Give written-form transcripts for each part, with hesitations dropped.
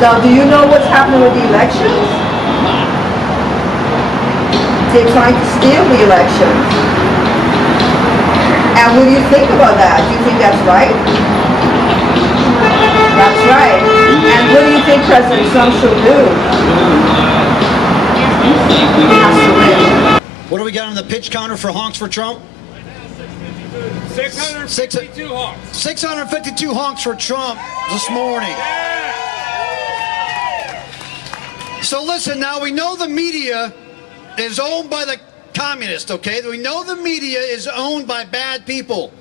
Now, do you know what's happening with the elections? They're trying to steal the elections. And what do you think about that? Do you think that's right? That's right. And what do you think President Trump should do? He has to win. What do we got on the pitch counter for honks for Trump? 652 honks. 652 honks for Trump this morning. So listen, now we know the media is owned by the communists, okay? We know the media is owned by bad people.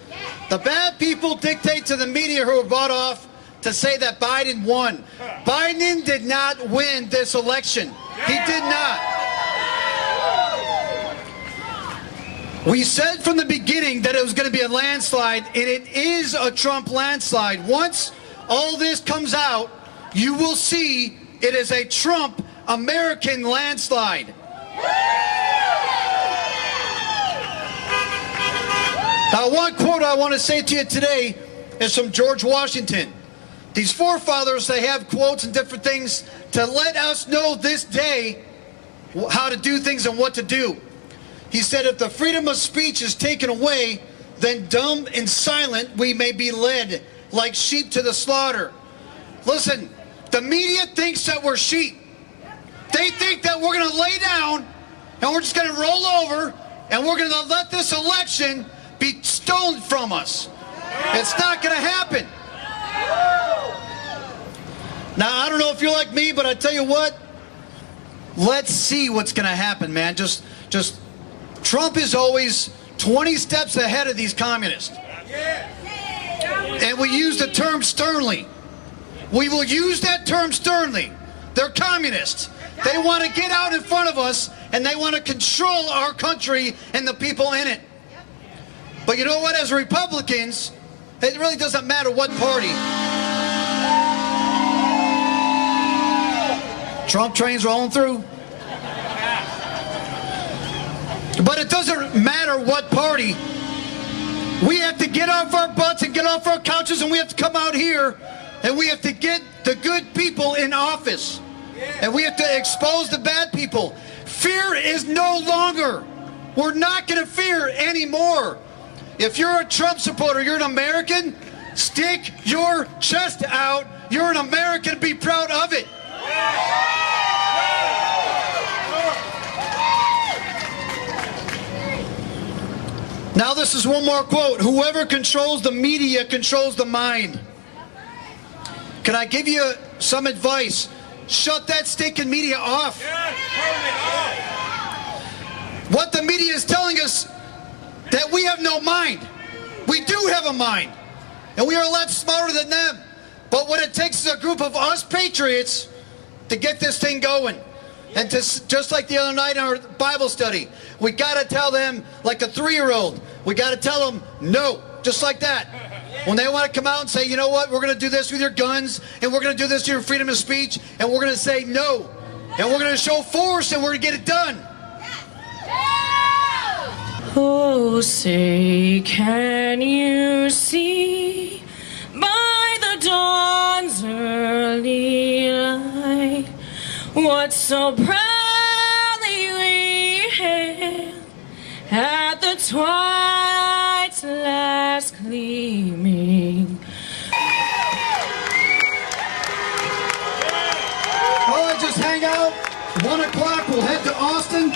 The bad people dictate to the media who are bought off to say that Biden won. Biden did not win this election. He did not. We said from the beginning that it was going to be a landslide, and it is a Trump landslide. Once all this comes out, you will see it is a Trump American landslide. Now, one quote I want to say to you today is from George Washington. These forefathers, they have quotes and different things to let us know this day how to do things and what to do. He said, if the freedom of speech is taken away, then dumb and silent we may be led like sheep to the slaughter. Listen, the media thinks that we're sheep. They think that we're going to lay down and we're just going to roll over and we're going to let this election be stolen from us. It's not going to happen. Now, I don't know if you're like me, but I tell you what, let's see what's going to happen, man. Just Trump is always 20 steps ahead of these communists. And we use the term sternly. We will use that term sternly. They're communists. They want to get out in front of us, and they want to control our country and the people in it. But you know what? As Republicans, it really doesn't matter what party. Trump train's rolling through. But it doesn't matter what party. We have to get off our butts and get off our couches, and we have to come out here, and we have to get the good people in office. And we have to expose the bad people. Fear is no longer. We're not going to fear anymore. If you're a Trump supporter, you're an American, stick your chest out. You're an American. Be proud of it. Now this is one more quote. Whoever controls the media controls the mind. Can I give you some advice? Shut that stinking media off. What the media is telling us, that we have no mind. We do have a mind. And we are a lot smarter than them. But what it takes is a group of us patriots to get this thing going. And just like the other night in our Bible study, we got to tell them like a 3-year-old. We got to tell them no, just like that. When they want to come out and say, you know what, we're going to do this with your guns, and we're going to do this to your freedom of speech, and we're going to say no. And we're going to show force, and we're going to get it done. Oh, say, can you see by the dawn's early light what so proudly we hailed at the twilight's last gleaming? All right, just hang out. 1 o'clock, we'll head to Austin.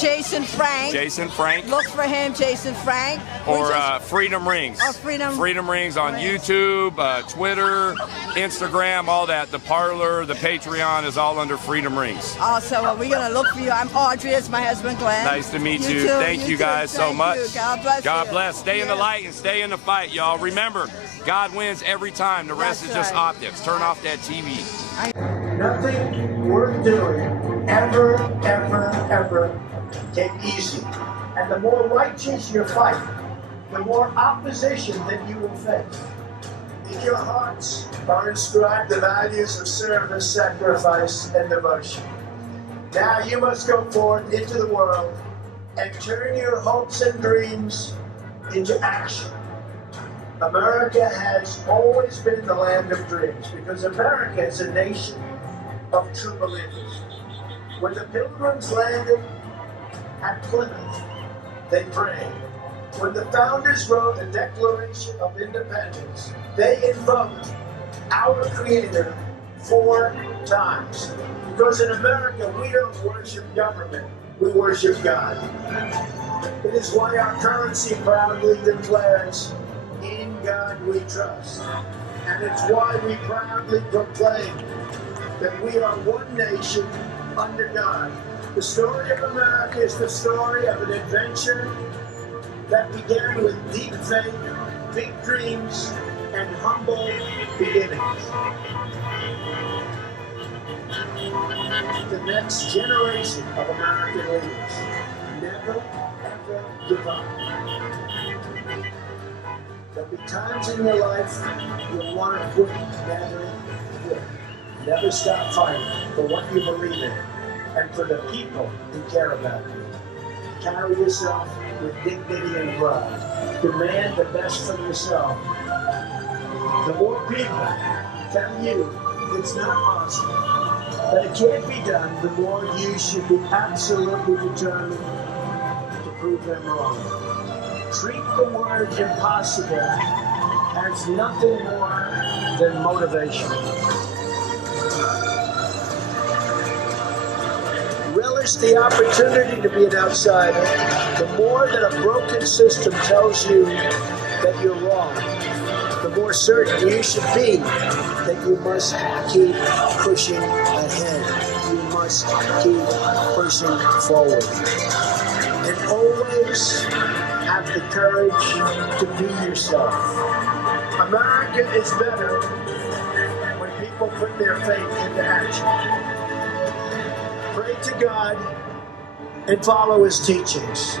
Jason Frank. Jason Frank. Look for him, Jason Frank. Or Freedom Rings. Oh, Freedom Rings on YouTube, Twitter, Instagram, all that. The Parlor, the Patreon is all under Freedom Rings. Also, we're going to look for you. I'm Audrey. It's my husband, Glenn. Nice to meet you. Too. Thank you guys so Thank much. you. God bless God you. bless. Stay in the light and stay in the fight, y'all. Remember, God wins every time. The rest That's is just right. optics. Turn off that TV. Nothing worth doing ever get easy. And the more righteous your fight, the more opposition that you will face. In your hearts are inscribed the values of service, sacrifice, and devotion. Now you must go forth into the world and turn your hopes and dreams into action. America has always been the land of dreams because America is a nation of true believers. When the Pilgrims landed at Plymouth, they prayed. When the founders wrote the Declaration of Independence, they invoked our Creator 4 times. Because in America, we don't worship government, we worship God. It is why our currency proudly declares, "In God we trust." And it's why we proudly proclaim that we are one nation under God. The story of America is the story of an adventure that began with deep faith, big dreams, and humble beginnings. The next generation of American leaders never, ever give up. There'll be times in your life you'll want to quit. Never quit. Never stop fighting for what you believe in and for the people who care about you. Carry yourself with dignity and pride. Demand the best from yourself. The more people tell you it's not possible, that it can't be done, the more you should be absolutely determined to prove them wrong. Treat the word impossible as nothing more than motivation. Relish the opportunity to be an outsider. The more that a broken system tells you that you're wrong, the more certain you should be that you must keep pushing ahead. You must keep pushing forward. And always have the courage to be yourself. America is better when people put their faith into action. Pray to God and follow His teachings.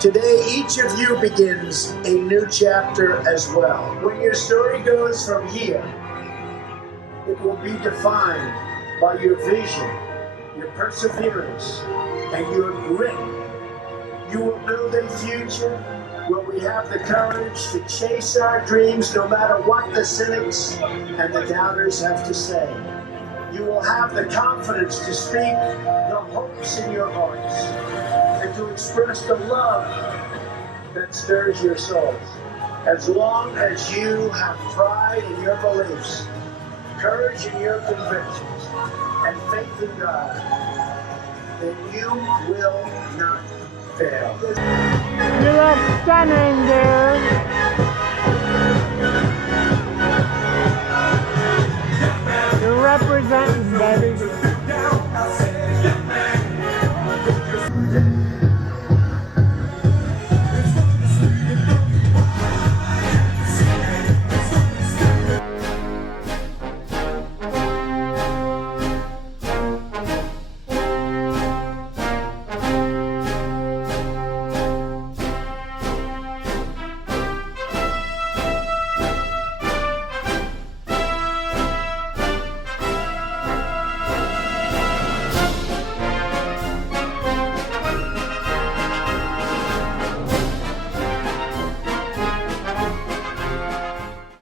Today, each of you begins a new chapter as well. When your story goes from here, it will be defined by your vision, your perseverance, and your grit. You will build a future where we have the courage to chase our dreams no matter what the cynics and the doubters have to say. You will have the confidence to speak the hopes in your hearts and to express the love that stirs your souls. As long as you have pride in your beliefs, courage in your convictions, and faith in God, then you will not fail. You look stunning, dude. You're representing, baby.